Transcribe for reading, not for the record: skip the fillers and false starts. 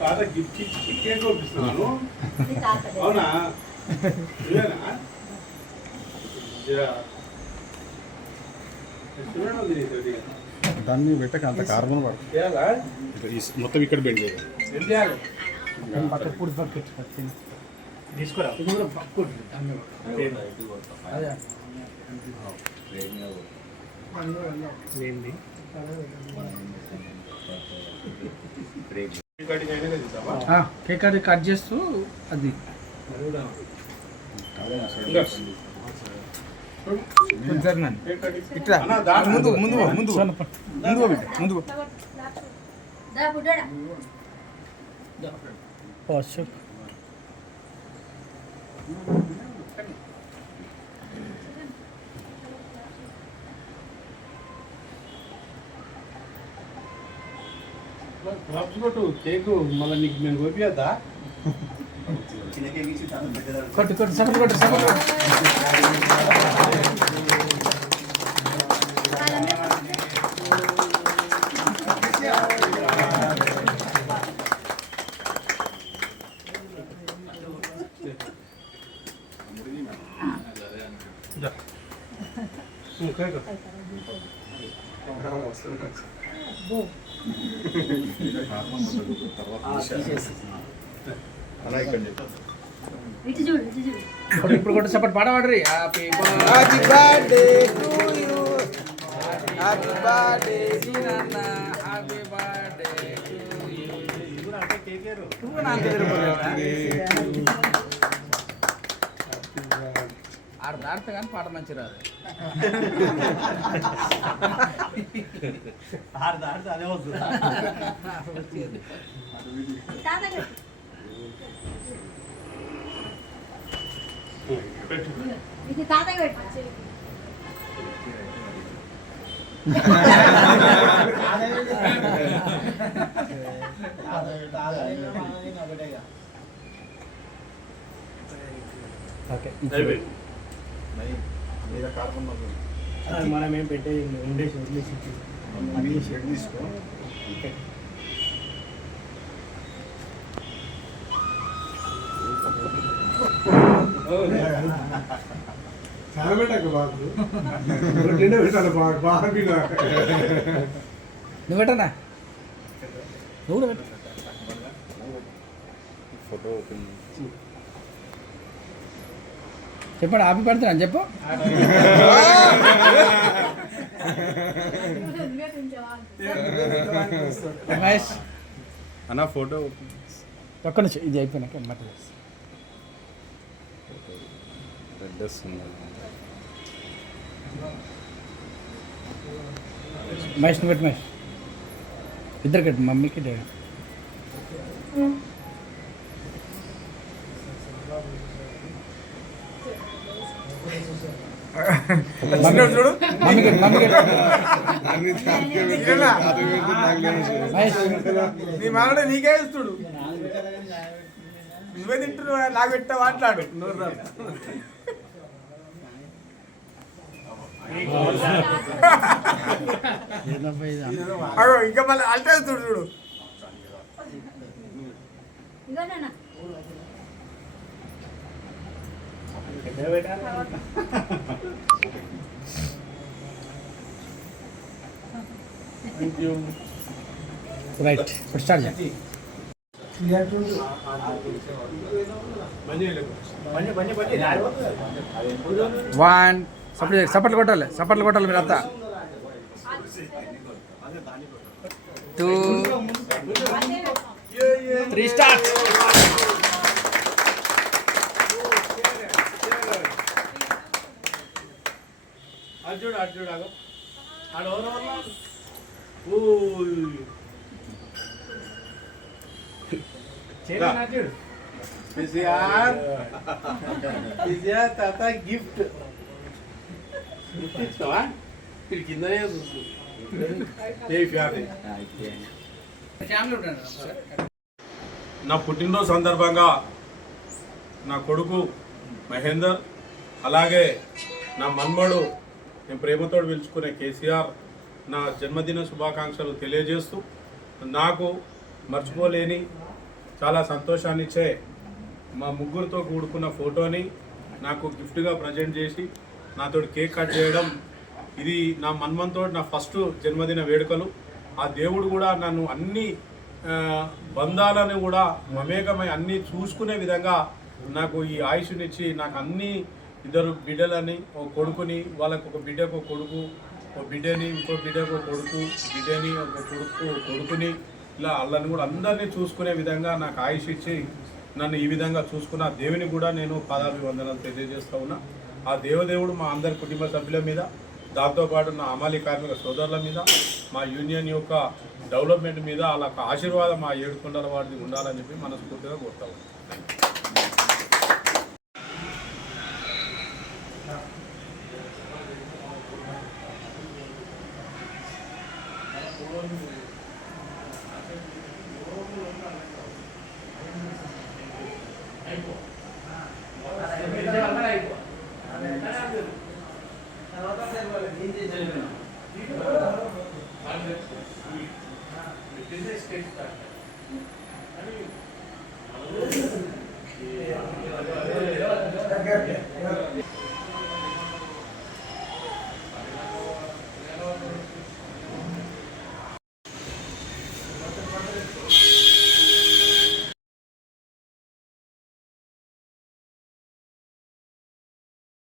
తాత గిఫ్ట్ ఇచ్చి కేక్ పంపిస్తున్నాను. అవునా? ఇవేనా? దాన్ని పెట్టక అంత కార్బన్ పడుతుంది. మొత్తం ఇక్కడ బెండ్ చేయాలి. తీసుకురా కేక్ అది కట్ చేస్తూ అది ఇట్లా ముందు ముందు ముందు ముందు ముందు కేకు మళ్ళీ నీకు నేను కోపియద్దా? కొట్టు కొట్టు సపరేట్ కొట్టు సపరేట్ ఇప్పుడు కూడా సపోర్ట్ పాట పాడరి happy birthday to you happy birthday నాన్న హ్యాపీ బర్త్డే టు యు ఇప్పుడు అంటే కేకేరు నువ్వు నా ఆడదాడితే కానీ పాట మంచి రాదు. ఆడదాడితే అదే వస్తుంది. ఇది తాతయ్య పెట్టు. మనం ఏం పెట్టే ఉండేసి వదిలేసి అన్ని షెడ్ తీసుకో. నువ్వు పెట్టనా నువ్వు కూడా పెట్టు. ఫోటో ఓపెన్ చెప్పండి హ్యాపీ బర్త్డే అని చెప్పు. మహేష్ అన్న ఫోటో ఓపెన్ ఒక్క నుంచి ఇది అయిపోయినాక మళ్ళీ రెడ్ వస్తుంది. మహేష్ నువ్వు పెట్టు మహేష్ ఇద్దరు కట్టు మమ్మీకి డాడీ. చూడు మమ్మీకి మమ్మీకి నీ మామూలు నీకే ఇస్తుడు. నువ్వే తింటున్నావు నాకు పెట్ట మాట్లాడు. ఇంకా మళ్ళీ అల్టేస్తుడు చూడు. రైట్ ఇప్పుడు స్టార్ట్ చేయండి. వన్ సపట్లు కొట్టాలి సపట్లు కొట్టాలి మీరు అంతా. 2 3 స్టార్ట్. అర్జుడు అర్జుడు ఆగో ఆడ తాత గిఫ్ట్ గిఫ్ట్ ఇచ్చావా? ఇది కిందనే నా పుట్టినరోజు సందర్భంగా నా కొడుకు మహేందర్ అలాగే నా మన్మడు నేను ప్రేమతో పిలుచుకునే కేసీఆర్ నా జన్మదిన శుభాకాంక్షలు తెలియజేస్తూ నాకు మర్చిపోలేని చాలా సంతోషాన్ని ఇచ్చే మా ముగ్గురితో కూడుకున్న ఫోటోని నాకు గిఫ్ట్గా ప్రజెంట్ చేసి నాతో కేక్ కట్ చేయడం, ఇది నా మన్మంతో నా ఫస్ట్ జన్మదిన వేడుకలు. ఆ దేవుడు కూడా నన్ను అన్ని బంధాలను కూడా మమేకమై అన్నీ చూసుకునే విధంగా నాకు ఈ ఆయుష్నిచ్చి నాకు అన్ని ఇద్దరు బిడ్డలని ఒక కొడుకుని, వాళ్ళకు ఒక బిడ్డకు ఒక కొడుకు, ఒక బిడ్డని, ఇంకో బిడ్డకు ఒక కొడుకు, బిడ్డని ఒక కొడుకుని, ఇలా వాళ్ళని కూడా అందరినీ చూసుకునే విధంగా నాకు ఆయుష్ ఇచ్చి నన్ను ఈ విధంగా చూసుకున్న దేవుని కూడా నేను పాదాభివందనాలు తెలియజేస్తూ ఉన్నా. ఆ దేవదేవుడు మా అందరి కుటుంబ సభ్యుల మీద, దాంతోపాటు నా అమాలి కార్మిక సోదరుల మీద, మా యూనియన్ యొక్క డెవలప్మెంట్ మీద అలా ఆశీర్వాదం మా ఏడుకొండల వాడిది ఉండాలని చెప్పి మనస్ఫూర్తిగా కోరుతా ఉన్నాను. Thank you.